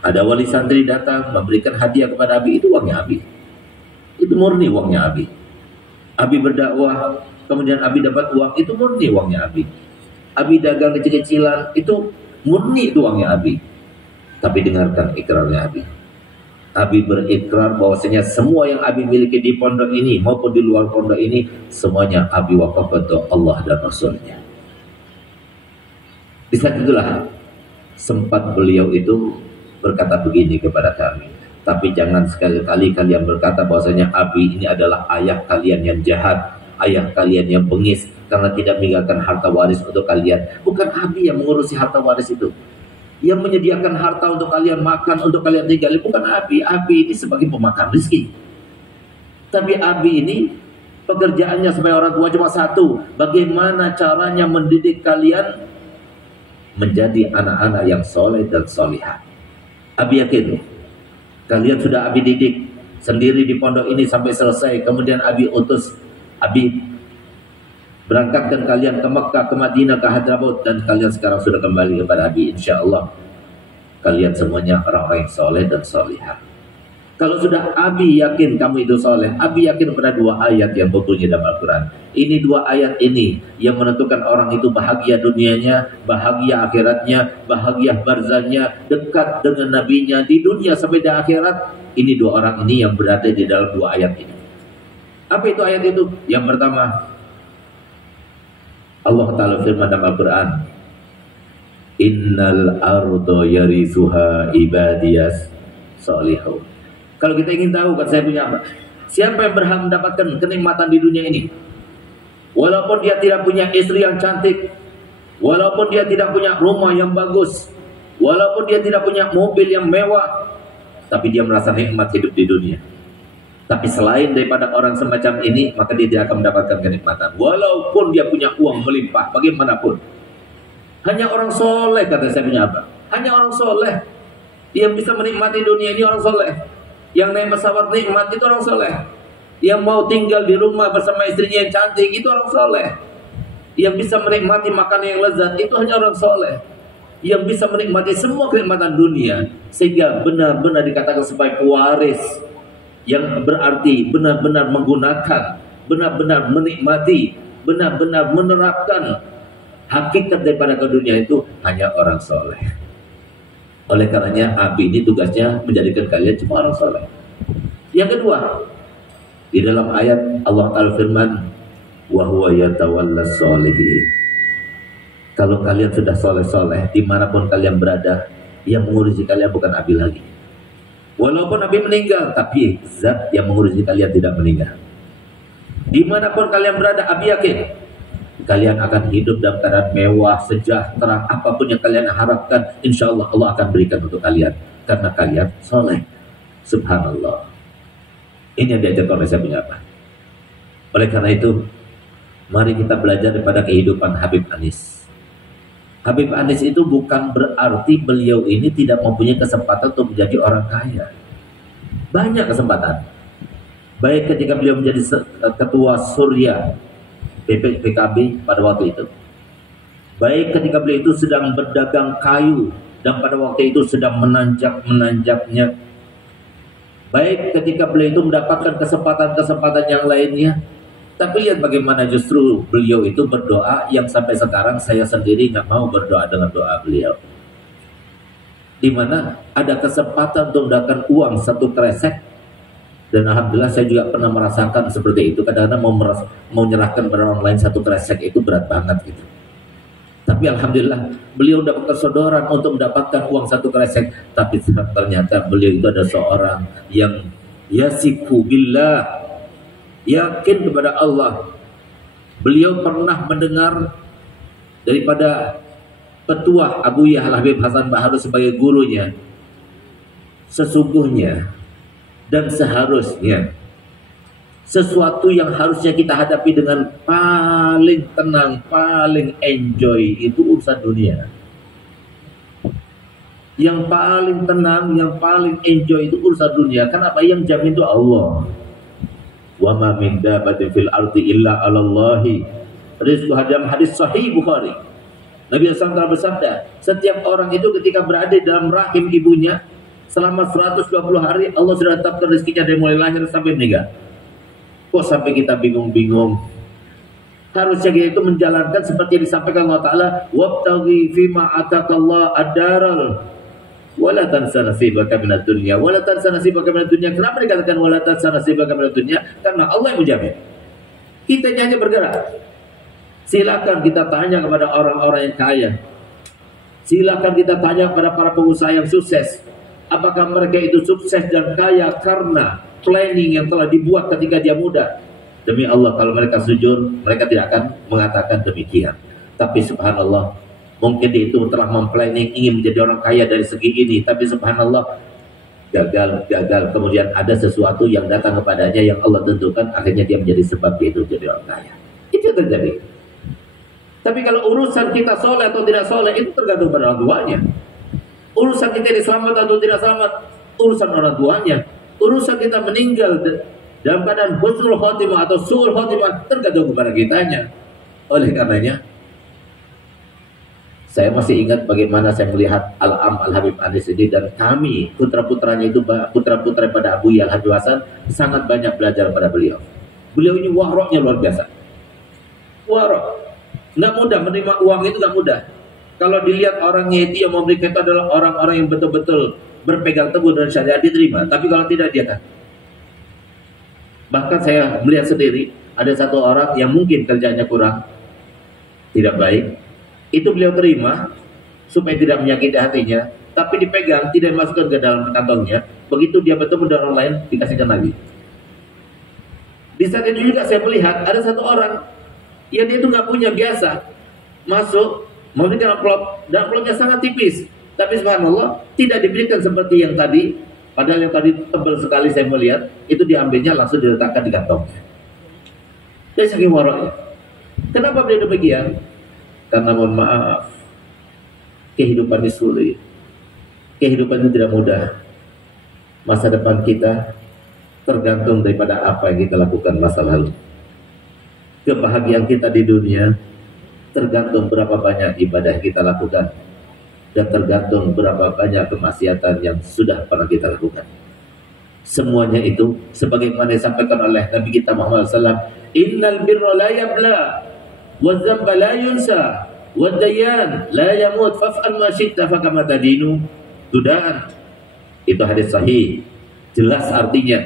Ada wali santri datang memberikan hadiah kepada Abi, itu uangnya Abi. Itu murni uangnya Abi. Abi berdakwah, kemudian Abi dapat uang, itu murni uangnya Abi. Abi dagang kecil-kecilan, itu murni itu uangnya Abi. Tapi dengarkan ikrarnya Abi. Abi berikrar bahwasanya semua yang Abi miliki di pondok ini maupun di luar pondok ini, semuanya Abi wakaf untuk Allah dan Rasulnya. Di saat itulah sempat beliau itu berkata begini kepada kami, tapi jangan sekali-kali kalian berkata bahwasanya Abi ini adalah ayah kalian yang jahat, ayah kalian yang bengis karena tidak meninggalkan harta waris untuk kalian. Bukan Abi yang mengurusi harta waris itu. Yang menyediakan harta untuk kalian makan, untuk kalian tinggal, bukan Abi. Abi ini sebagai pemakan rezeki. Tapi Abi ini pekerjaannya sebagai orang tua cuma satu, bagaimana caranya mendidik kalian menjadi anak-anak yang soleh dan solihah. Abi yakin kalian sudah Abi didik sendiri di pondok ini sampai selesai, kemudian Abi utus, Abi berangkatkan kalian ke Mekah, ke Madinah, ke Hadramaut, dan kalian sekarang sudah kembali kepada Abi. Insya Allah kalian semuanya orang-orang yang soleh dan solihah. Kalau sudah Abi yakin kamu itu soleh, Abi yakin pada dua ayat yang berbunyi dalam Al-Quran. Ini dua ayat ini yang menentukan orang itu bahagia dunianya, bahagia akhiratnya, bahagia barzahnya, dekat dengan nabinya di dunia sampai di akhirat. Ini dua orang ini yang berada di dalam dua ayat ini. Apa itu ayat itu? Yang pertama, Allah Ta'ala firman dalam Al-Quran, Innal ardo yarisuha ibadiyas solihun. Kalau kita ingin tahu, kan saya punya apa? Siapa yang berhak mendapatkan kenikmatan di dunia ini? Walaupun dia tidak punya istri yang cantik, walaupun dia tidak punya rumah yang bagus, walaupun dia tidak punya mobil yang mewah, tapi dia merasa nikmat hidup di dunia. Tapi selain daripada orang semacam ini, maka dia tidak akan mendapatkan kenikmatan. Walaupun dia punya uang melimpah, bagaimanapun. Hanya orang soleh, kata saya punya apa? Hanya orang soleh yang bisa menikmati dunia ini, orang soleh. Yang naik pesawat nikmat itu orang soleh. Yang mau tinggal di rumah bersama istrinya yang cantik itu orang soleh. Yang bisa menikmati makanan yang lezat itu hanya orang soleh. Yang bisa menikmati semua kenikmatan dunia sehingga benar-benar dikatakan sebagai pewaris, yang berarti benar-benar menggunakan, benar-benar menikmati, benar-benar menerapkan hakikat daripada ke dunia itu hanya orang soleh. Oleh karenanya Abi ini tugasnya menjadikan kalian cuma orang soleh. Yang kedua, di dalam ayat Allah Ta'ala firman, wa huwa yatawallas sholihin. Kalau kalian sudah soleh-soleh, dimanapun kalian berada, yang mengurusi kalian bukan Abi lagi. Walaupun Nabi meninggal, tapi zat yang mengurusi kalian tidak meninggal. Dimanapun kalian berada, Abi yakin kalian akan hidup dalam keadaan mewah, sejahtera, apapun yang kalian harapkan, insya Allah Allah akan berikan untuk kalian, karena kalian soleh. Subhanallah. Ini yang diajarkan oleh saya punya apa? Oleh karena itu, mari kita belajar daripada kehidupan Habib Anis. Habib Anis itu bukan berarti beliau ini tidak mempunyai kesempatan untuk menjadi orang kaya. Banyak kesempatan. Baik ketika beliau menjadi ketua Surya PKB pada waktu itu. Baik ketika beliau itu sedang berdagang kayu dan pada waktu itu sedang menanjaknya. Baik ketika beliau itu mendapatkan kesempatan-kesempatan yang lainnya. Tapi lihat bagaimana justru beliau itu berdoa yang sampai sekarang saya sendiri nggak mau berdoa dengan doa beliau. Di mana ada kesempatan untuk mendapatkan uang satu kresek. Dan alhamdulillah saya juga pernah merasakan seperti itu. Kadang-kadang mau menyerahkan pada orang lain satu kresek itu berat banget gitu. Tapi alhamdulillah beliau mendapatkan sodoran untuk mendapatkan uang satu kresek. Tapi ternyata beliau itu ada seorang yang yasiku billah, yakin kepada Allah. Beliau pernah mendengar daripada petuah Abu Yahya Habib Hasan Baharus sebagai gurunya, sesungguhnya dan seharusnya sesuatu yang harusnya kita hadapi dengan paling tenang, paling enjoy itu urusan dunia. Yang paling tenang, yang paling enjoy itu urusan dunia. Kenapa? Yang jamin itu Allah. Wa ma min dabbatin fil ardi illa 'alallahi rizquha, dalam hadis sahih Bukhari. Nabi SAW bersabda, setiap orang itu ketika berada dalam rahim ibunya, selama 120 hari Allah sudah tetapkan rezekinya dari mulai lahir sampai meninggal. Kok sampai kita bingung-bingung? Harusnya kita itu menjalankan seperti yang disampaikan Allah Ta'ala, wabtaghi fima atakallah ad-daral wala tansa nasibaka minad dunya wala tansa nasibaka minad dunya. Kenapa dikatakan wala tansa nasibaka minad dunya? Karena Allah yang menjamin. Kita hanya bergerak. Silakan kita tanya kepada orang-orang yang kaya. Silakan kita tanya kepada para pengusaha yang sukses. Apakah mereka itu sukses dan kaya karena planning yang telah dibuat ketika dia muda? Demi Allah, kalau mereka sujud, mereka tidak akan mengatakan demikian. Tapi subhanallah, mungkin dia itu telah memplanning ingin menjadi orang kaya dari segi ini, tapi subhanallah gagal. Kemudian ada sesuatu yang datang kepadanya yang Allah tentukan, akhirnya dia menjadi sebab dia itu menjadi orang kaya. Itu yang terjadi. Tapi kalau urusan kita soleh atau tidak soleh, itu tergantung pada orang tuanya. Urusan kita diselamat atau tidak selamat, urusan orang tuanya. Urusan kita meninggal dalam keadaan husnul khotimah atau su'ul khotimah, tergantung kepada kitanya. Oleh karenanya, saya masih ingat bagaimana saya melihat Al-Am Al-Habib Anis ini, dan kami putra-putranya itu, putra-putra pada Abu Yahya Habib Hasan, sangat banyak belajar pada beliau. Beliau ini waroknya luar biasa. Warok, nggak mudah menerima uang, itu nggak mudah. Kalau dilihat orangnya itu yang memberikan itu adalah orang-orang yang betul-betul berpegang teguh dengan syariat, diterima. Tapi kalau tidak, dia kan. Bahkan saya melihat sendiri, ada satu orang yang mungkin kerjanya kurang, tidak baik. Itu beliau terima supaya tidak menyakiti hatinya, tapi dipegang, tidak dimasukkan ke dalam kantongnya. Begitu dia bertemu dengan orang lain, dikasihkan lagi. Di saat itu juga saya melihat ada satu orang yang dia itu nggak punya, biasa masuk memberikan amplop, dan amplopnya sangat tipis. Tapi subhanallah tidak diberikan seperti yang tadi. Padahal yang tadi tebal sekali saya melihat, itu diambilnya langsung diletakkan di kantongnya. Dari saking waroknya. Kenapa beliau demikian? Karena mohon maaf, kehidupan ini sulit. Kehidupan itu tidak mudah. Masa depan kita tergantung daripada apa yang kita lakukan masa lalu. Kebahagiaan kita di dunia tergantung berapa banyak ibadah yang kita lakukan, dan tergantung berapa banyak kemaksiatan yang sudah pernah kita lakukan. Semuanya itu sebagaimana disampaikan oleh Nabi kita Muhammad SAW, innal birra la yabla wa dzamba la yunsa wa dayyan la yamut faf'al ma syi'ta fakama tadinu tudan. Itu hadis sahih. Jelas artinya,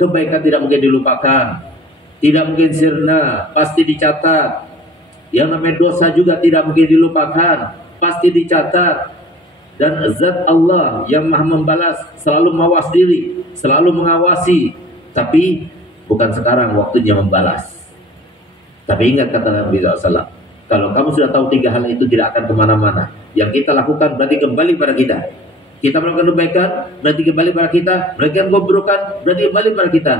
kebaikan tidak mungkin dilupakan, tidak mungkin sirna, pasti dicatat. Yang namanya dosa juga tidak mungkin dilupakan, pasti dicatat. Dan zat Allah yang maha membalas selalu mawas diri, selalu mengawasi. Tapi bukan sekarang waktunya membalas. Tapi ingat kata Nabi SAW, kalau kamu sudah tahu 3 hal itu tidak akan kemana-mana. Yang kita lakukan berarti kembali pada kita. Kita melakukan kebaikan berarti kembali pada kita, melakukan keburukan berarti kembali pada kita.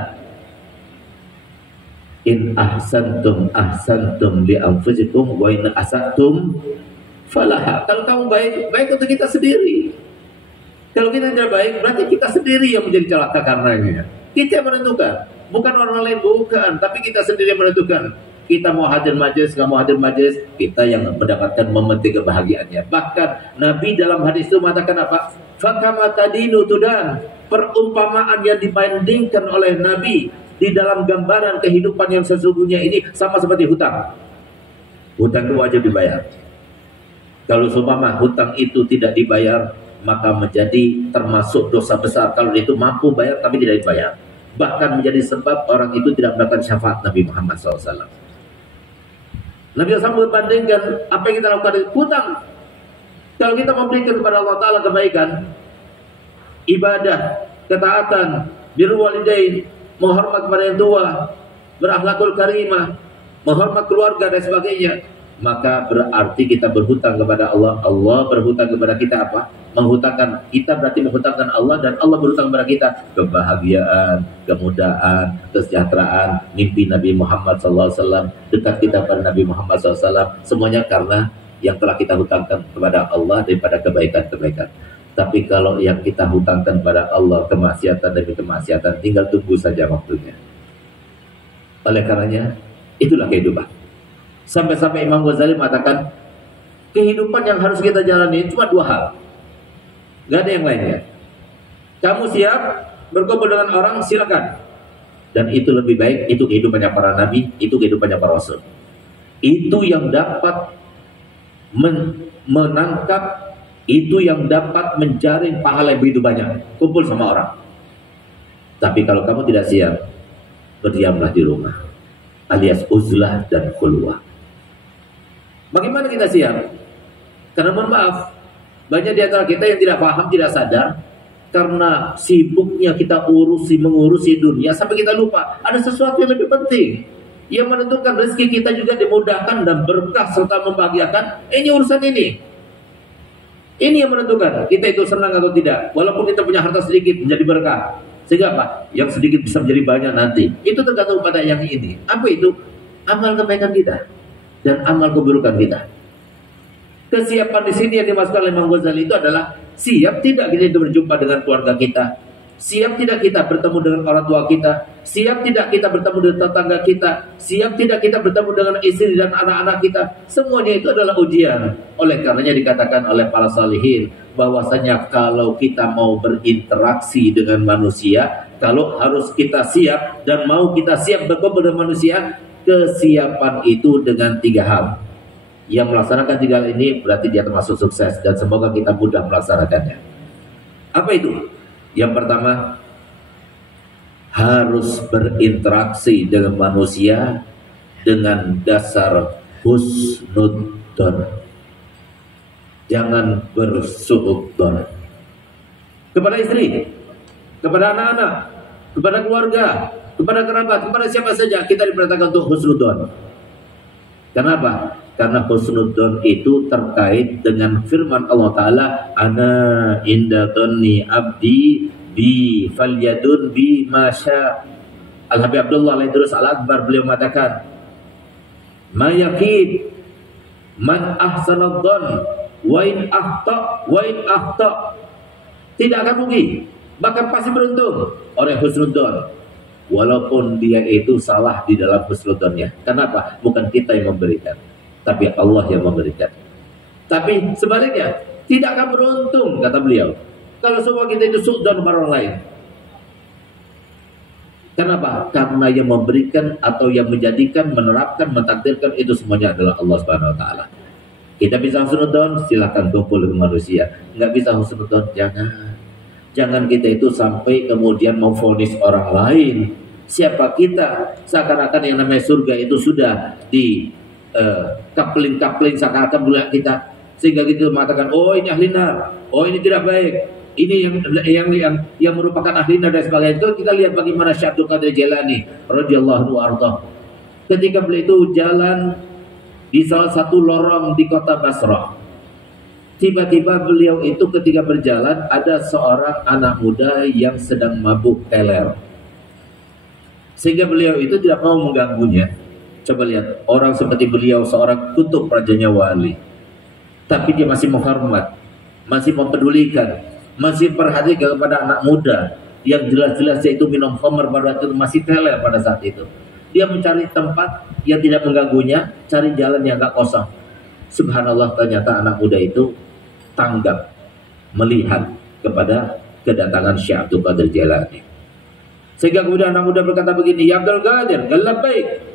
In ahsantum ahsantum li anfusikum wa in asatum falaha. Kalau kamu baik, baik untuk kita sendiri. Kalau kita tidak baik, berarti kita sendiri yang menjadi celaka karenanya. Kita yang menentukan, bukan orang lain, bukan, tapi kita sendiri yang menentukan. Kita mau hadir majelis, nggak mau hadir majelis, kita yang mendapatkan memetik kebahagiaannya. Bahkan Nabi dalam hadis itu mengatakan apa? Fakama tadinu tudan. Perumpamaan yang dibandingkan oleh Nabi di dalam gambaran kehidupan yang sesungguhnya ini sama seperti hutang. Hutang itu wajib dibayar. Kalau seumpama hutang itu tidak dibayar, maka menjadi termasuk dosa besar. Kalau itu mampu bayar tapi tidak dibayar, bahkan menjadi sebab orang itu tidak mendapatkan syafaat Nabi Muhammad SAW. Nabi SAW membandingkan apa yang kita lakukan dengan hutang. Kalau kita memberikan kepada Allah Ta'ala kebaikan, ibadah, ketaatan, birrul walidain, menghormat kepada yang tua, berakhlakul karimah, menghormat keluarga dan sebagainya, maka berarti kita berhutang kepada Allah. Allah berhutang kepada kita apa? Menghutangkan kita berarti menghutangkan Allah, dan Allah berhutang kepada kita kebahagiaan, kemudahan, kesejahteraan, mimpi Nabi Muhammad SAW, dekat kita pada Nabi Muhammad SAW. Semuanya karena yang telah kita hutangkan kepada Allah daripada kebaikan-kebaikan. Tapi kalau yang kita hutangkan pada Allah kemaksiatan demi kemaksiatan, tinggal tunggu saja waktunya. Oleh karenanya, itulah kehidupan. Sampai-sampai Imam Ghazali mengatakan, kehidupan yang harus kita jalani cuma 2 hal, gak ada yang lainnya. Kamu siap berkumpul dengan orang, silakan. Dan itu lebih baik, itu kehidupannya para nabi, itu kehidupannya para rasul. Itu yang dapat menangkap, itu yang dapat menjaring pahala yang begitu banyak. Kumpul sama orang. Tapi kalau kamu tidak siap, berdiamlah di rumah, alias uzlah dan khulwah. Bagaimana kita siap? Karena mohon maaf, banyak di antara kita yang tidak paham, tidak sadar, karena sibuknya kita mengurusi dunia sampai kita lupa ada sesuatu yang lebih penting yang menentukan rezeki kita juga dimudahkan dan berkah serta membahagiakan. Ini urusan ini yang menentukan kita itu senang atau tidak. Walaupun kita punya harta sedikit menjadi berkah, sehingga apa? Yang sedikit bisa menjadi banyak nanti. Itu tergantung pada yang ini. Apa itu? Amal kebaikan kita dan amal keburukan kita. Kesiapan di sini yang dimaksudkan oleh Imam Ghazali itu adalah siap tidak kita itu berjumpa dengan keluarga kita, siap tidak kita bertemu dengan orang tua kita, siap tidak kita bertemu dengan tetangga kita, siap tidak kita bertemu dengan istri dan anak-anak kita. Semuanya itu adalah ujian. Oleh karenanya dikatakan oleh para salihin bahwasanya kalau kita mau berinteraksi dengan manusia, kalau harus kita siap dan mau kita siap berkumpul dengan manusia, kesiapan itu dengan 3 hal. Yang melaksanakan 3 hal ini berarti dia termasuk sukses, dan semoga kita mudah melaksanakannya. Apa itu? Yang pertama, harus berinteraksi dengan manusia dengan dasar husnudzon. Jangan bersuudzon kepada istri, kepada anak-anak, kepada keluarga, kepada kerabat, kepada siapa saja kita diperintahkan untuk husnudzon. Kenapa? Karena husnudzon itu terkait dengan firman Allah Ta'ala, ana inda dhanni abdi bi falyadun bi masya. Al-Habib Abdullah Al-Idrus Al-Akbar beliau mengatakan, ma yakid man ahsanadhan wa in akhta. Tidak akan rugi, bahkan pasti beruntung orang husnudzon, walaupun dia itu salah di dalam husnudzonnya. Kenapa? Bukan kita yang memberikan, tapi Allah yang memberikan. Tapi sebaliknya, tidak akan beruntung, kata beliau, kalau semua kita itu suudzon kepada orang lain. Kenapa? Karena yang memberikan atau yang menjadikan, menerapkan, mentakdirkan itu semuanya adalah Allah Subhanahu Wa Taala. Kita bisa husnudzon, silakan kumpul dengan manusia. Nggak bisa husnudzon, jangan kita itu sampai kemudian memvonis orang lain. Siapa kita? Seakan-akan yang namanya surga itu sudah di kapling seakan-akan bulan kita, sehingga kita mengatakan, oh ini ahli nar, oh ini tidak baik, ini yang merupakan ahli nar dan sebagainya. Itu kita lihat bagaimana Syekh Abdul Qadir Jailani radhiyallahu anhu ketika beliau itu jalan di salah satu lorong di kota Basrah. Tiba-tiba beliau itu ketika berjalan ada seorang anak muda yang sedang mabuk teler, sehingga beliau itu tidak mau mengganggunya. Coba lihat, orang seperti beliau, seorang kutub rajanya wali, tapi dia masih menghormat, masih mempedulikan, masih perhatikan kepada anak muda yang jelas-jelas dia itu minum khamr pada waktu itu, masih teler pada saat itu. Dia mencari tempat yang tidak mengganggunya, cari jalan yang gak kosong. Subhanallah, ternyata anak muda itu tanggap melihat kepada kedatangan Syekh Abdul Qadir Jailani, sehingga kemudian anak muda berkata begini, ya Abdul Qadir, labbaik.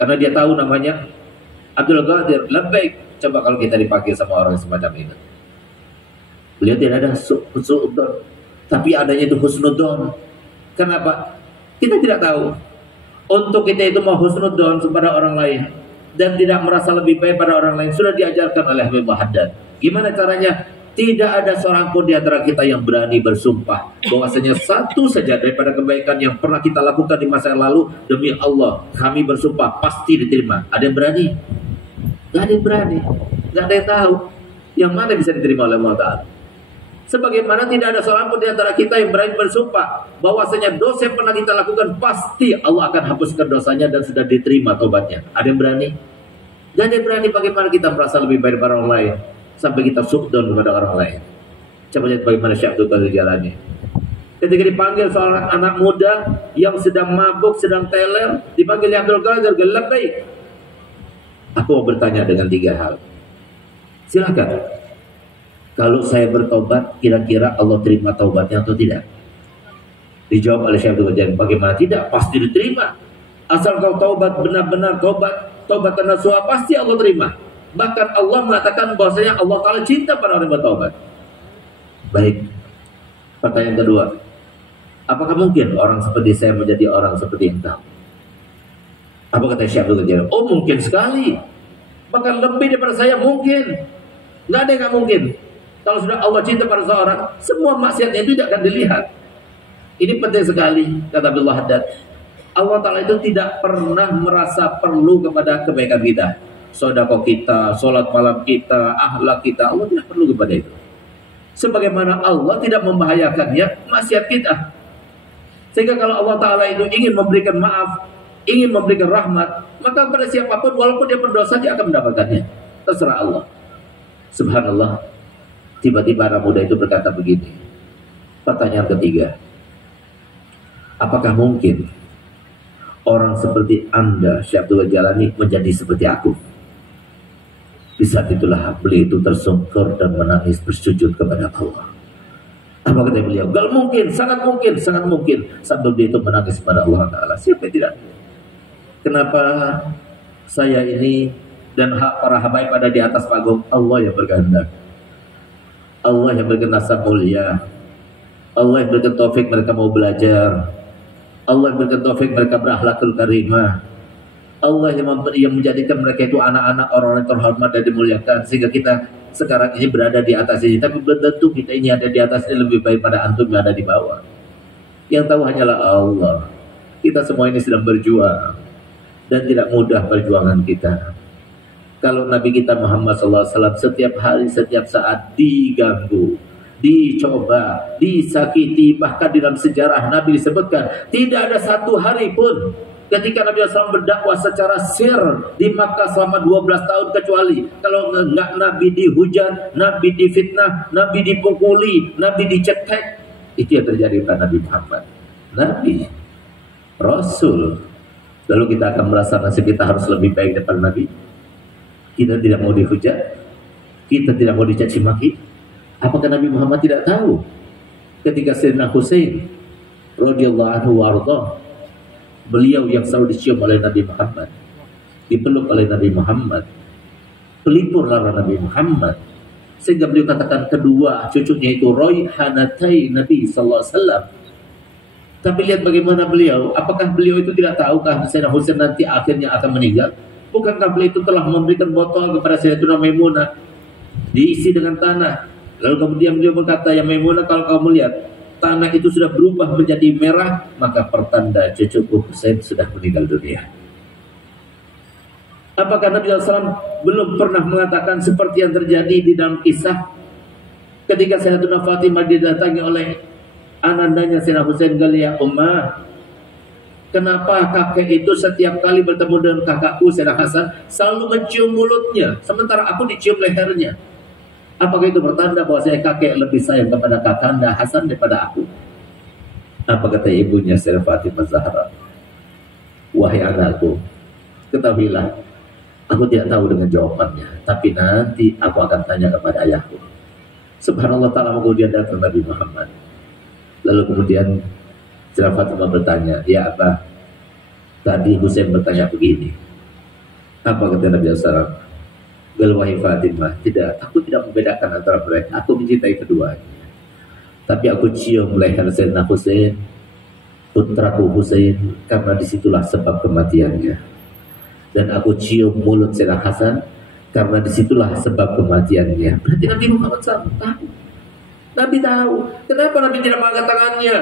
Karena dia tahu namanya Abdul Qadir, labbaik. Coba kalau kita dipanggil sama orang semacam itu. Beliau tidak ada suudzon, tapi adanya itu husnudzon. Kenapa? Kita tidak tahu. Untuk kita itu mau husnudzon kepada orang lain dan tidak merasa lebih baik pada orang lain, sudah diajarkan oleh Habib Haddad. Gimana caranya? Tidak ada seorang pun di antara kita yang berani bersumpah bahwasanya satu saja daripada kebaikan yang pernah kita lakukan di masa yang lalu, demi Allah kami bersumpah pasti diterima. Ada yang berani? Gak ada yang berani. Gak ada yang tahu yang mana bisa diterima oleh Allah Ta'ala. Sebagaimana tidak ada seorang pun di antara kita yang berani bersumpah bahwasanya dosa yang pernah kita lakukan pasti Allah akan hapuskan dosanya dan sudah diterima tobatnya. Ada yang berani? Gak ada yang berani. Bagaimana kita merasa lebih baik daripada orang lain sampai kita suudzon kepada orang lain? Coba lihat bagaimana Syekh Abdul Qadir Jailani. Ketika dipanggil seorang anak muda yang sedang mabuk, sedang teler, dipanggil Abdul Qadir, labbaik. Aku mau bertanya dengan 3 hal. Silakan. kalau saya bertobat, kira-kira Allah terima taubatnya atau tidak? Dijawab oleh Syekh Abdul Ghani, bagaimana tidak? Pasti diterima. Asal kau taubat, benar-benar taubat nasuha, pasti Allah terima. Bahkan Allah mengatakan bahwasanya Allah Ta'ala cinta pada orang yang bertaubat. Baik, pertanyaan kedua, apakah mungkin orang seperti saya menjadi orang seperti yang tahu? Apa kata Syekh Abdul Ghani? Oh, mungkin sekali. Bahkan lebih daripada saya mungkin. Nggak ada yang nggak mungkin. Kalau sudah Allah cinta pada seorang, semua maksiatnya itu tidak akan dilihat. Ini penting sekali, kata Abdullah Haddad. Allah Ta'ala itu tidak pernah merasa perlu kepada kebaikan kita. Sedekah kita, sholat malam kita, akhlak kita, Allah tidak perlu kepada itu. Sebagaimana Allah tidak membahayakannya maksiat kita. Sehingga kalau Allah Ta'ala itu ingin memberikan maaf, ingin memberikan rahmat, maka kepada siapapun walaupun dia berdosa, dia akan mendapatkannya. Terserah Allah. Subhanallah. Tiba-tiba anak muda itu berkata begini. Pertanyaan ketiga, apakah mungkin orang seperti Anda, Syekh Abdul Jalani, menjadi seperti aku? Di saat itulah beliau itu tersungkur dan menangis bersujud kepada Allah. Apa kata beliau? Gak mungkin, sangat mungkin, sangat mungkin. Sambil beliau itu menangis kepada Allah Ta'ala. Siapa yang tidak? Kenapa saya ini dan para habaib pada di atas panggung? Allah yang berkehendak. Allah yang berikan nasab mulia. Allah yang berikan taufik mereka mau belajar. Allah yang berikan taufik mereka berakhlakul karimah. Allah yang menjadikan mereka itu anak-anak orang-orang terhormat dan dimuliakan, sehingga kita sekarang ini berada di atas ini. Tapi belum tentu kita ini ada di atas ini lebih baik pada antum yang ada di bawah. Yang tahu hanyalah Allah. Kita semua ini sedang berjuang dan tidak mudah perjuangan kita. Kalau Nabi kita Muhammad SAW setiap hari, setiap saat diganggu, dicoba, disakiti. Bahkan dalam sejarah Nabi disebutkan tidak ada satu hari pun ketika Nabi SAW berdakwah secara sir di Makkah selama 12 tahun kecuali kalau enggak Nabi dihujat, Nabi difitnah, Nabi dipukuli, Nabi dicekek. Itu yang terjadi pada Nabi Muhammad. Nabi, Rasul. Lalu kita akan merasa nasib kita harus lebih baik daripada Nabi. Kita tidak mau dihujat, kita tidak mau dicaci maki. Apakah Nabi Muhammad tidak tahu ketika Sayyidina Husain radhiyallahu anhu warḍah, beliau yang selalu dicium oleh Nabi Muhammad, dipeluk oleh Nabi Muhammad, pelipur lara Nabi Muhammad, sehingga beliau katakan kedua cucunya itu roihanatai Nabi sallallahu alaihi wasallam. Tapi lihat bagaimana beliau, apakah beliau itu tidak tahukah Sayyidina Husain nanti akhirnya akan meninggal? Bukankah beliau itu telah memberikan botol kepada Sayyidatuna Maimunah diisi dengan tanah? Lalu kemudian beliau berkata, ya Maimunah, kalau kamu lihat tanah itu sudah berubah menjadi merah, maka pertanda cucuku Husain sudah meninggal dunia. Apakah Nabi SAW belum pernah mengatakan seperti yang terjadi di dalam kisah ketika Sayyidatuna Fatimah didatangi oleh anandanya Sayyidina Husain, Galia Ummah, kenapa kakek itu setiap kali bertemu dengan kakakku Sayyidina Hasan selalu mencium mulutnya, sementara aku dicium lehernya? Apakah itu bertanda bahwa saya kakek lebih sayang kepada kakanda Hasan daripada aku? Apa kata ibunya Sayyidah Fatimah Zahra? Wahai anakku, ketahuilah, aku tidak tahu dengan jawabannya, tapi nanti aku akan tanya kepada ayahku. Subhanallah ta'ala, kemudian datang Nabi Muhammad. Lalu kemudian Sayyidah Fatimah bertanya, ya apa? Tadi Husain bertanya begini. Apa kata Nabi SAW? Wahai Fatimah, tidak, aku tidak membedakan antara mereka. Aku mencintai keduanya. Tapi aku cium leher Sayyidina Husain, putraku Husain, karena disitulah sebab kematiannya. Dan aku cium mulut Sayyidina Hasan, karena disitulah sebab kematiannya. Berarti Nabi Muhammad SAW tahu. Nabi tahu. Kenapa Nabi tidak mengangkat tangannya?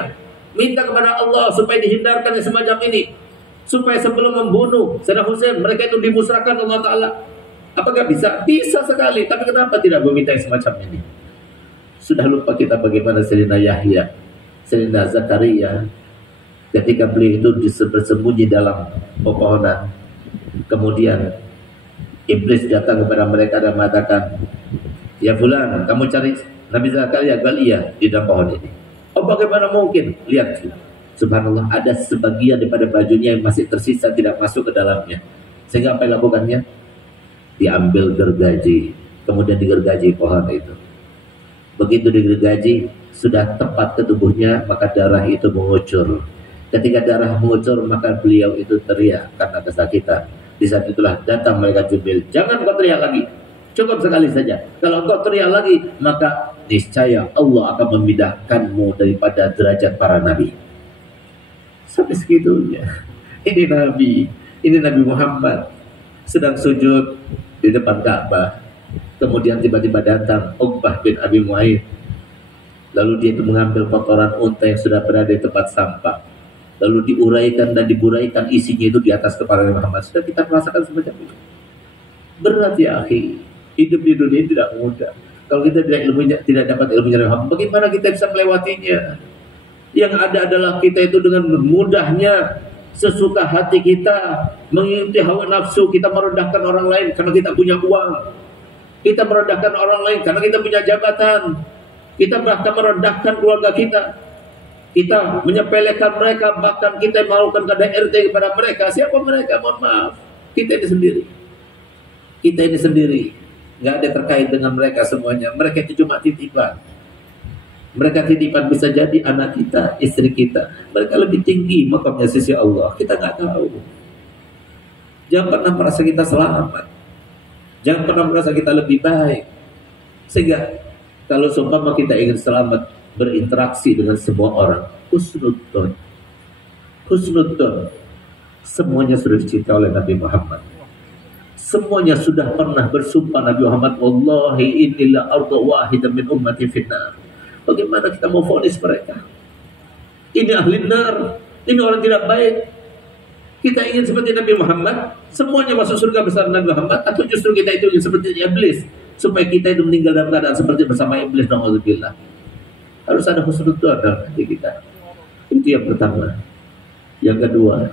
Minta kepada Allah supaya dihindarkan yang semacam ini, supaya sebelum membunuh Sayyidina Husain mereka itu dimusnahkan Allah Ta'ala. Apakah bisa? Bisa sekali. Tapi kenapa tidak meminta yang semacam ini? Sudah lupa kita bagaimana Sayyidina Yahya, Sayyidina Zakaria, ketika beliau itu bersembunyi dalam pepohonan, kemudian iblis datang kepada mereka dan mengatakan, ya fulan, kamu cari Nabi Zakaria, Galia di dalam pohon ini. Oh, bagaimana mungkin? Lihat, subhanallah, ada sebagian daripada bajunya yang masih tersisa tidak masuk ke dalamnya. Sehingga apa yang lakukannya? Diambil gergaji, kemudian digergaji pohon itu. Begitu digergaji, sudah tepat ke tubuhnya, maka darah itu mengucur. Ketika darah mengucur, maka beliau itu teriak karena kesakitan. Di saat itulah datang malaikat Jibril. Jangan kau teriak lagi, cukup sekali saja. Kalau kau teriak lagi, maka niscaya Allah akan memindahkanmu daripada derajat para nabi. Sampai segitunya. Ini Nabi Muhammad sedang sujud di depan Ka'bah. Kemudian tiba-tiba datang Uqbah bin Abi Mu'ayyid. Lalu dia itu mengambil kotoran unta yang sudah berada di tempat sampah. Lalu diuraikan dan diburaikan isinya itu di atas kepala Nabi Muhammad. Sudah kita merasakan semacam itu. Berat ya akhi. Hidup di dunia tidak mudah. Kalau kita tidak dapat ilmunya Nabi Muhammad, bagaimana kita bisa melewatinya? Yang ada adalah kita itu dengan mudahnya sesuka hati kita mengikuti hawa nafsu. Kita merendahkan orang lain karena kita punya uang. Kita merendahkan orang lain karena kita punya jabatan. Kita bahkan merendahkan keluarga kita. Kita menyepelekan mereka, bahkan kita melakukan KDRT kepada mereka. Siapa mereka? Mohon maaf. Kita ini sendiri. Kita ini sendiri. Nggak ada terkait dengan mereka semuanya. Mereka itu cuma titipan. Mereka titipan bisa jadi anak kita, istri kita. Mereka lebih tinggi makamnya sisi Allah. Kita nggak tahu. Jangan pernah merasa kita selamat. Jangan pernah merasa kita lebih baik. Sehingga kalau seumpama kita ingin selamat berinteraksi dengan semua orang, husnudzon. Semuanya sudah dicintai oleh Nabi Muhammad. Semuanya sudah pernah bersumpah Nabi Muhammad, wallahi inilah arda wahidah min ummati finnar. Bagaimana kita mau vonis mereka? Ini ahli nar, ini orang tidak baik. Kita ingin seperti Nabi Muhammad, semuanya masuk surga bersama Nabi Muhammad, atau justru kita itu ingin seperti iblis, supaya kita itu meninggal dalam keadaan seperti bersama iblis. Na'udzubillah. Harus ada husnudzon dalam hati kita. Itu yang pertama. Yang kedua,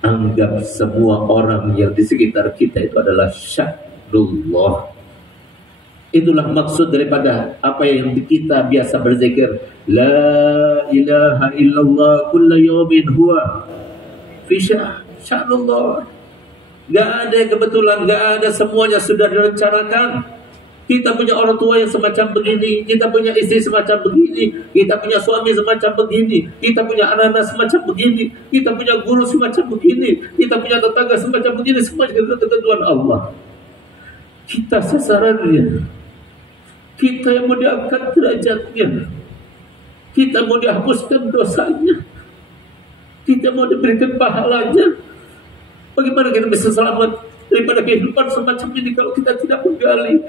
anggap semua orang yang di sekitar kita itu adalah syahrullah. Itulah maksud daripada apa yang kita biasa berzikir, la ilaha illallah kulla yawmin huwa fi syahrullah. Gak ada yang kebetulan, gak ada, semuanya sudah direncanakan. Kita punya orang tua yang semacam begini, kita punya istri semacam begini, kita punya suami semacam begini, kita punya anak-anak semacam begini, kita punya guru semacam begini, kita punya tetangga semacam begini. Semua ketentuan Allah. Kita sasarannya, kita yang mau diangkat derajatnya, kita mau dihapuskan dosanya, kita mau diberikan pahalanya. Bagaimana kita bisa selamat daripada kehidupan semacam ini kalau kita tidak menggali,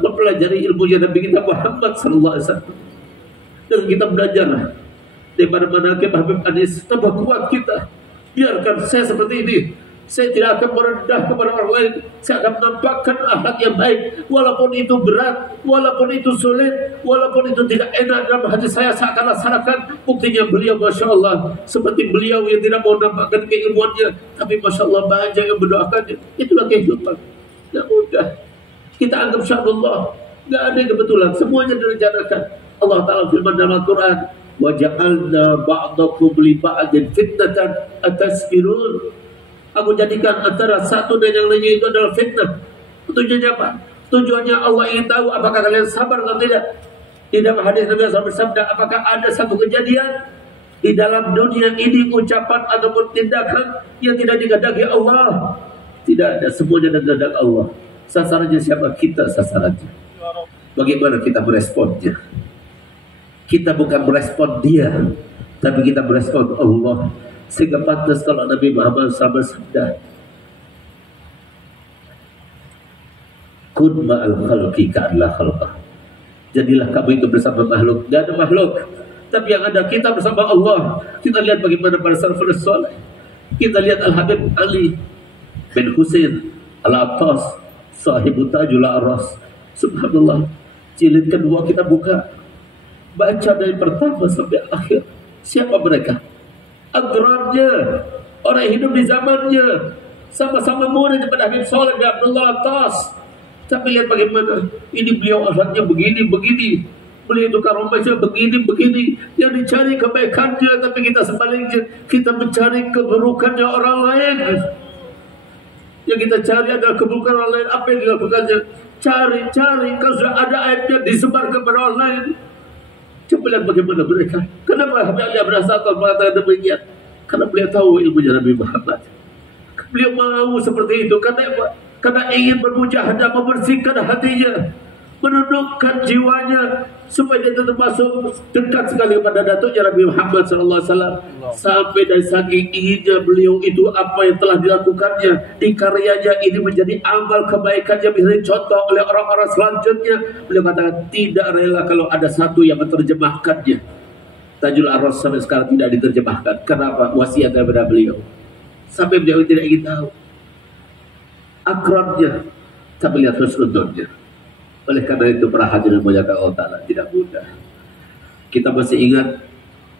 mempelajari ilmunya Nabi kita Muhammad sallallahu alaihi wasallam. Dan kita belajar daripada manaqib Habib Anis, tambah kuat kita. Biarkan saya seperti ini. Saya tidak akan merendah kepada orang lain. Saya akan menampakkan akhlak yang baik, walaupun itu berat, walaupun itu sulit, walaupun itu tidak enak dalam hati saya akan laksanakan. Buktinya beliau Masya Allah, seperti beliau yang tidak mau menampakkan keilmuannya, tapi Masya Allah banyak yang mendoakannya. Itulah kehidupan. Tidak mudah. Kita anggap syahrullah, tidak ada yang kebetulan, semuanya direncanakan. Allah Ta'ala firman dalam Al-Quran, وَجَعَلْنَا بَعْضَكُمْ لِبَعْضٍ فِتْنَةً أَتَصْبِرُونَ. Aku jadikan antara satu dan yang lainnya itu adalah fitnah. Tujuannya apa? Tujuannya Allah ingin tahu apakah kalian sabar atau tidak. Di dalam hadis Nabi SAW bersabda, apakah ada satu kejadian di dalam dunia ini, ucapan ataupun tindakan yang tidak dikehendaki Allah? Tidak ada, semuanya dikehendaki Allah. Sasarannya siapa? Kita sasarannya. Bagaimana kita meresponnya? Kita bukan merespon dia, tapi kita merespon Allah. Sehingga pantas kalau Nabi Muhammad SAW bersabda, kun ma'al khalqi ka'adlah khalqah. Jadilah kamu itu bersama makhluk. Tidak ada makhluk, tapi yang ada kita bersama Allah. Kita lihat bagaimana para salafus saleh. Kita lihat Al-Habib Ali bin Husain Al-Attas, sahibu Tajul Aras. Subhanallah. Jilid kedua kita buka, baca dari pertama sampai akhir. Siapa mereka? Agrarnya, orang hidup di zamannya, sama-sama murid daripada Habib Saleh bin Abdullah Attas. Tapi lihat bagaimana ini, beliau akhlaknya begini, beliau itu karomahnya begini. Yang dicari kebaikannya, tapi kita sebaliknya, kita mencari keburukannya orang lain. Yang kita cari adalah keburukan orang lain. Apa yang dilakukannya? cari, kalau sudah ada ayatnya disebar kepada orang lain. Coba lihat bagaimana mereka. Kenapa Habib Ali bin Asakal mengatakan demikian? Karena beliau tahu ilmunya Nabi Muhammad. Beliau mau seperti itu. Karena ingin bermujahadah, membersihkan hatinya, menundukkan jiwanya, supaya dia tetap masuk dekat sekali pada datuknya Nabi Muhammad SAW. Sampai dari saking inginnya beliau itu, apa yang telah dilakukannya di karyanya ini menjadi amal kebaikan yang bisa dicontoh oleh orang-orang selanjutnya. Beliau katakan tidak rela kalau ada satu yang menerjemahkannya. Tajul Ar-Ras sampai sekarang tidak diterjemahkan. Kenapa? Wasiat daripada beliau. Sampai beliau tidak ingin tahu akronnya, tapi lihat husnudonnya. Oleh karena itu para hadirin muliakan Allah Ta'ala, tidak mudah. Kita masih ingat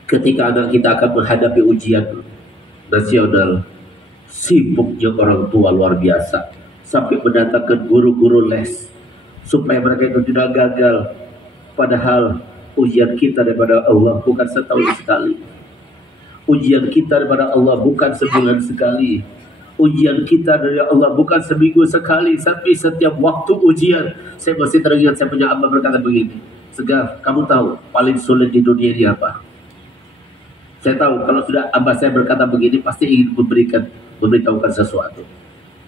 ketika anak kita akan menghadapi ujian nasional, sibuknya orang tua luar biasa, sampai mendatangkan guru-guru les supaya mereka itu tidak gagal. Padahal ujian kita daripada Allah bukan setahun sekali. Ujian kita daripada Allah bukan sebulan sekali. Ujian kita dari Allah bukan seminggu sekali, tapi setiap waktu ujian. Saya masih teringat saya punya abah berkata begini, Segar, kamu tahu paling sulit di dunia ini apa? Saya tahu kalau sudah abah saya berkata begini pasti ingin memberitahukan sesuatu.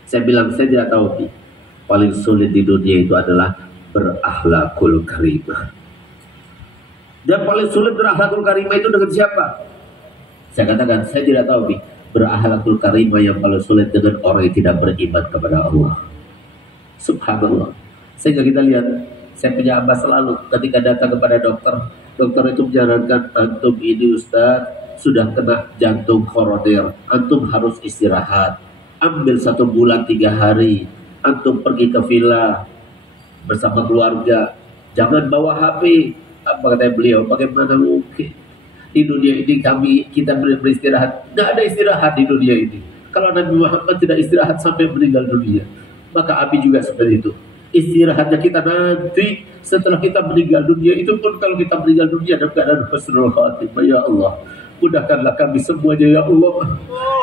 Saya bilang saya tidak tahu. Paling sulit di dunia itu adalah berakhlakul karimah. Dan paling sulit berakhlakul karimah itu dengan siapa? Saya katakan saya tidak tahu. Berakhlakul karimah yang paling sulit dengan orang yang tidak beriman kepada Allah. Subhanallah. Sehingga kita lihat, saya punya abah selalu ketika datang kepada dokter, dokter itu menyarankan, antum ini Ustaz sudah kena jantung koroner, antum harus istirahat, ambil 1 bulan 3 hari, antum pergi ke villa bersama keluarga, jangan bawa HP. Apa kata beliau? Bagaimana mungkin? Di dunia ini kita beristirahat. Tidak ada istirahat di dunia ini. Kalau Nabi Muhammad tidak istirahat sampai meninggal dunia, maka Abi juga seperti itu. Istirahatnya kita nanti setelah kita meninggal dunia. Itu pun kalau kita meninggal dunia dalam keadaan husnul khatimah. Ya Allah, mudahkanlah kami semuanya ya Allah.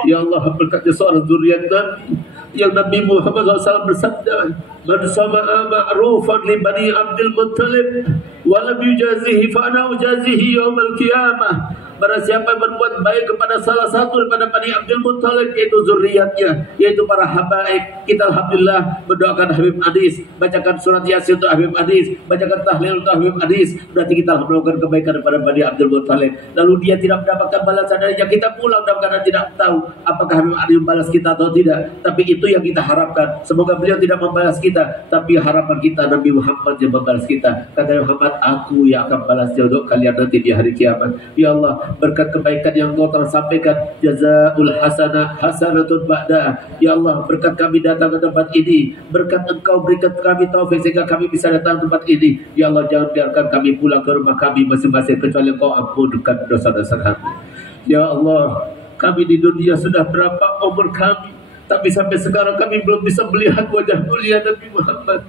Ya Allah, berkatnya seorang zuriat Nabi yang Nabi Muhammad SAW bersabda, man sama'a ma'rufan li bani Abdul Muttalib wa lam yujazihi fa ana ujazihi yaumal qiyamah. Barang siapa yang berbuat baik kepada salah satu daripada Bani Abdul Muttalib, yaitu zuriatnya, yaitu para habaib, kita alhamdulillah mendoakan Habib Adis, bacakan surat Yasin untuk Habib Adis, bacakan tahlil untuk Habib Adis, berarti kita melakukan kebaikan kepada Bani Abdul Muttalib. Lalu dia tidak mendapatkan balasan darinya, kita pulang dalam keadaan tidak tahu apakah Habib Adis membalas kita atau tidak. Tapi itu yang kita harapkan. Semoga beliau tidak membalas kita, tapi harapan kita Nabi Muhammad yang membalas kita. Kata Muhammad, aku yang akan balasnya untuk kalian nanti di hari kiamat. Ya Allah, berkat kebaikan yang Engkau telah sampaikan, jazaul hasanah hasanatun ba'da. Ya Allah, berkat kami datang ke tempat ini, berkat Engkau berikan kami taufik sehingga kami bisa datang ke tempat ini. Ya Allah, jangan biarkan kami pulang ke rumah kami masing-masing kecuali Engkau ampunkan dosa-dosa kami. Ya Allah, kami di dunia sudah berapa umur kami, tapi sampai sekarang kami belum bisa melihat wajah mulia Nabi Muhammad.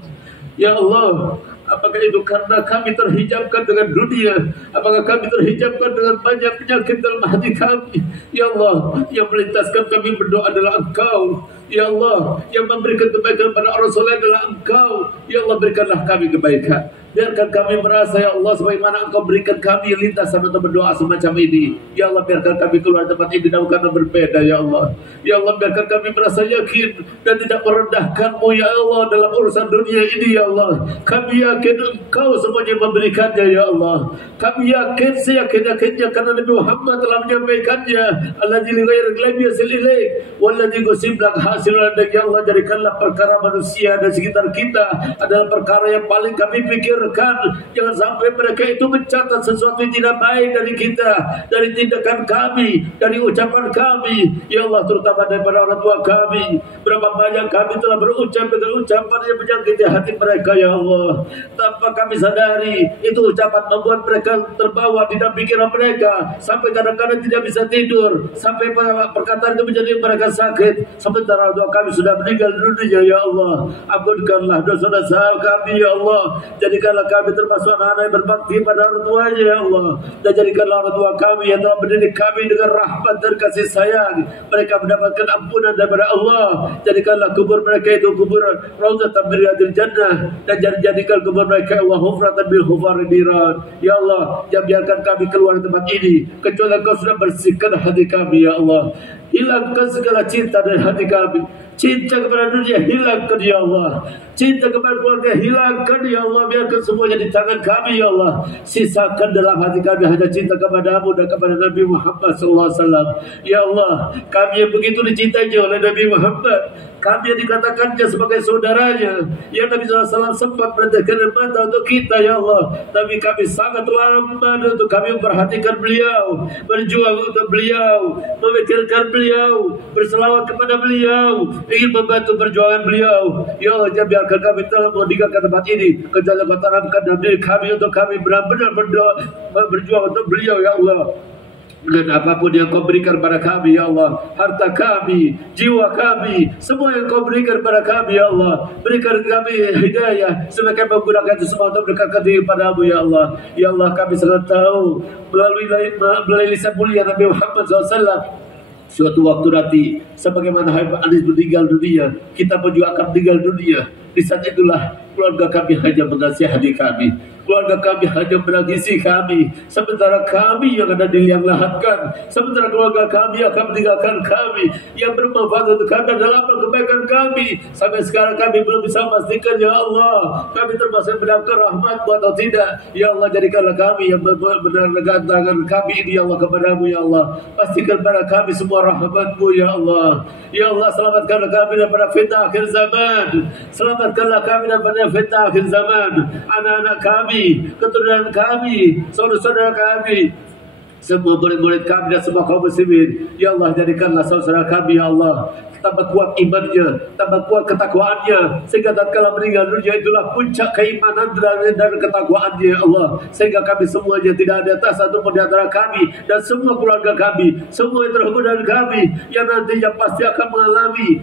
Ya Allah, apakah itu karena kami terhijabkan dengan dunia? Apakah kami terhijabkan dengan banyak penyakit dalam hati kami? Ya Allah, yang melintaskan kami berdoa adalah Engkau. Ya Allah, yang memberikan kebaikan pada orang soleh adalah Engkau. Ya Allah, berikanlah kami kebaikan. Biarkan kami merasa, ya Allah, sebagaimana Engkau berikan kami lintasan untuk berdoa semacam ini. Ya Allah, biarkan kami keluar tempat ini dalam keadaan berbeda, ya Allah. Ya Allah, biarkan kami merasa yakin dan tidak merendahkan-Mu, ya Allah, dalam urusan dunia ini, ya Allah. Kami yakin Engkau semuanya memberikannya, ya Allah. Kami yakin seyakin-yakinnya karena Nabi Muhammad telah menyampaikannya. Alladzi li ghairi ghaibi yasil ilaik walladzi ghusiblak hasilun dak. Ya Allah, jadikanlah perkara manusia dan sekitar kita adalah perkara yang paling kami pikirkan. Jangan sampai mereka itu mencatat sesuatu yang tidak baik dari kita, dari tindakan kami, dari ucapan kami. Ya Allah, terutama daripada orang tua kami. Berapa banyak kami telah berucap dengan ucapan yang menyakiti hati mereka, ya Allah, tanpa kami sadari. Itu ucapan membuat mereka terbawa di dalam pikiran mereka, sampai kadang-kadang tidak bisa tidur, sampai perkataan itu menjadi mereka sakit. Sementara orang tua kami sudah meninggal dunia ya Allah. Ampunkanlah dosa-dosa kami ya Allah. Jadikanlah kami termasuk anak-anak yang berbakti pada orang tuanya ya Allah. Dan jadikanlah orang tua kami yang telah mendidik kami dengan rahmat dan kasih sayang, mereka mendapatkan ampunan daripada Allah. Jadikanlah kubur mereka itu kuburan raudhatan min riyadil jannah, dan jadikan kubur mereka Allah hufratan bil hufaridiran. Ya Allah, jangan biarkan kami keluar dari tempat ini kecuali Engkau sudah bersihkan hati kami ya Allah. Hilangkan segala cinta dari hati kami. Cinta kepada dunia hilangkan ya Allah. Cinta kepada keluarga hilangkan ya Allah. Biarkan semuanya di tangan kami ya Allah. Sisakan dalam hati kami hanya cinta kepada-Mu dan kepada Nabi Muhammad SAW. Ya Allah, kami yang begitu dicintainya oleh Nabi Muhammad, kami yang dikatakannya sebagai saudaranya, yang Nabi SAW sempat merendahkan mata untuk kita ya Allah, tapi kami sangat lambat untuk kami memperhatikan beliau, berjuang untuk beliau, memikirkan beliau, berselawat kepada beliau, ingin membantu perjuangan beliau. Ya Allah, jangan biarkan kami telah meninggalkan tempat ini kecuali Kau tanamkan dalam diri kami untuk kami benar-benar berjuang untuk beliau ya Allah. Dan apapun yang Kau berikan pada kami ya Allah, harta kami, jiwa kami, semua yang Kau berikan pada kami ya Allah, berikan kami hidayah supaya kami menggunakan itu semua untuk mendekatkan diri padamu ya Allah. Ya Allah, kami sangat tahu melalui lisan mulia Nabi Muhammad SAW, suatu waktu nanti sebagaimana Habib Anis meninggal dunia, kita pun juga akan meninggal dunia. Di saat itulah keluarga kami hanya menasihati kami, keluarga kami hanya menangisi kami, sementara kami yang ada di liang lahatkan, sementara keluarga kami akan meninggalkan kami yang bermanfaat untuk kami dalam amal kebaikan kami. Sampai sekarang kami belum bisa memastikan ya Allah, kami termasuk mendapatkan rahmat-Mu atau tidak. Ya Allah, jadikanlah kami yang benar-benar tangan kami ini ya Allah kepadamu ya Allah. Pastikan pada kami semua rahmat-Mu ya Allah. Ya Allah, selamatkanlah kami daripada fitnah akhir zaman. Selamatkanlah kami daripada fitnah akhir zaman. Anak-anak kami, keturunan kami, saudara-saudara kami, semua murid-murid kami dan semua kaum muslimin. Ya Allah, jadikanlah saudara kami ya Allah tambah kuat imannya, tambah kuat ketakwaannya, sehingga tatkala meninggal dunia itulah puncak keimanan dan ketakwaannya ya Allah. Sehingga kami semuanya tidak ada satu pun di antara kami dan semua keluarga kami, semua yang terhubung dengan kami, yang nantinya pasti akan mengalami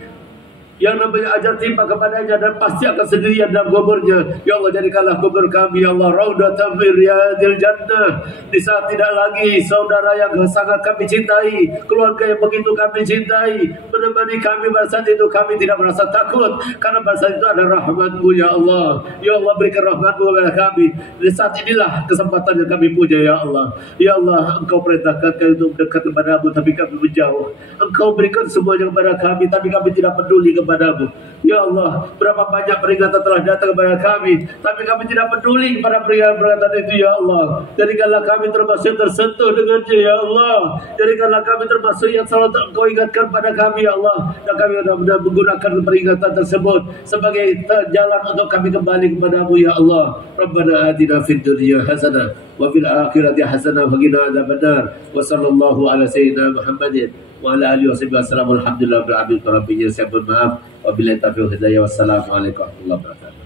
yang namanya ajal timpa kepadanya dan pasti akan sendirian dalam kuburnya. Ya Allah, jadikanlah kubur kami ya Allah raudhatan min riyadil jannah. Di saat tidak lagi saudara yang sangat kami cintai, keluarga yang begitu kami cintai menemani kami pada saat itu, kami tidak merasa takut karena pada saat itu ada rahmat-Mu ya Allah. Ya Allah, berikan rahmat-Mu kepada kami. Di saat inilah kesempatan yang kami punya ya Allah. Ya Allah, Engkau perintahkan kami untuk dekat kepada-Mu tapi kami menjauh. Engkau berikan semuanya kepada kami tapi kami tidak peduli kepada-Mu. Ya Allah, berapa banyak peringatan telah datang kepada kami, tapi kami tidak peduli kepada peringatan itu ya Allah. Jadikanlah kami termasuk tersentuh dengannya ya Allah. Jadikanlah kami termasuk yang selalu Engkau ingatkan pada kami ya Allah. Dan kami mudah-mudahan menggunakan peringatan tersebut sebagai jalan untuk kami kembali kepada-Mu ya Allah. Rabbana atina fid dunya hasanah wa fil akhirati hasanah wa qina adzabannar. Wa sallallahu ala sayyidina Muhammadin wa ala alihi wasallam. Alhamdulillah rabbil alamin. Saya mohon maaf. Wabillahi taufiq wal hidayah. Wassalamualaikum warahmatullahi wabarakatuh.